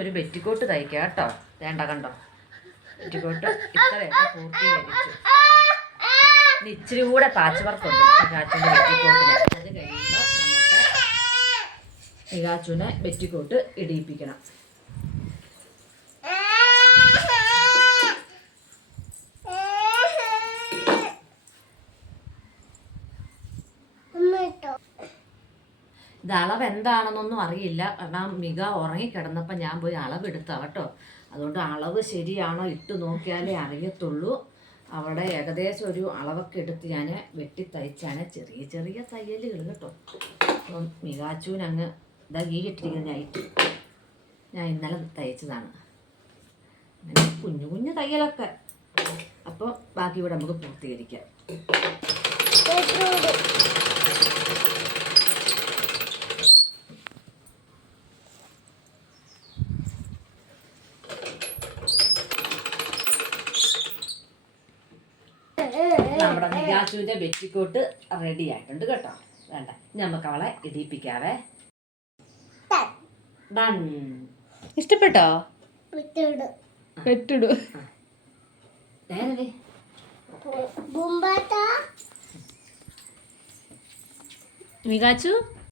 ഒരു ബെറ്റിക്കോട്ട് തയ്ക്കാം കേട്ടോ. വേണ്ട കണ്ടോ, ബെറ്റിക്കോട്ട് ഇത്രയൊക്കെ പൂർത്തീകരിച്ചു. ഇനി ഇച്ചിരി കൂടെ പാച്ച് വർക്കുണ്ട് മികാച്ചുവിൻ്റെ ബെറ്റിക്കോട്ടിന്. അത് കഴിയുമ്പോൾ നമുക്ക് മികാച്ചുവിനെ ബെറ്റിക്കോട്ട് ഇടിയിപ്പിക്കണം. ഇത് അളവ് എന്താണെന്നൊന്നും അറിയില്ല. കാരണം മിക ഉറങ്ങിക്കിടന്നപ്പോൾ ഞാൻ പോയി അളവെടുത്താ കേട്ടോ. അതുകൊണ്ട് അളവ് ശരിയാണോ ഇട്ട് നോക്കിയാലേ അറിയത്തുള്ളൂ. അവിടെ ഏകദേശം ഒരു അളവൊക്കെ എടുത്ത് ഞാൻ വെട്ടി തയ്ച്ചാണ്. ചെറിയ ചെറിയ തയ്യലുകൾ കേട്ടോ. അപ്പം മികാച്ചുവിനങ്ങ് ഇതാ ഇട്ടിരിക്കുന്ന നൈറ്റ് ഞാൻ ഇന്നലെ തയ്ച്ചതാണ്. അങ്ങനെ കുഞ്ഞു കുഞ്ഞു തയ്യലൊക്കെ. അപ്പോൾ ബാക്കി ഇവിടെ നമുക്ക് പൂർത്തീകരിക്കാം. നമ്മുടെ മികാച്ചുവിൻ്റെ ബെറ്റിക്കോട്ട് റെഡി ആയിട്ടുണ്ട് കേട്ടോ. വേണ്ട, നമുക്ക് അവളെ ഇടിയിപ്പിക്കാവേ. ഡൺ. ഇഷ്ടപ്പെട്ടോ? പെട്ടിടു. മികാച്ചു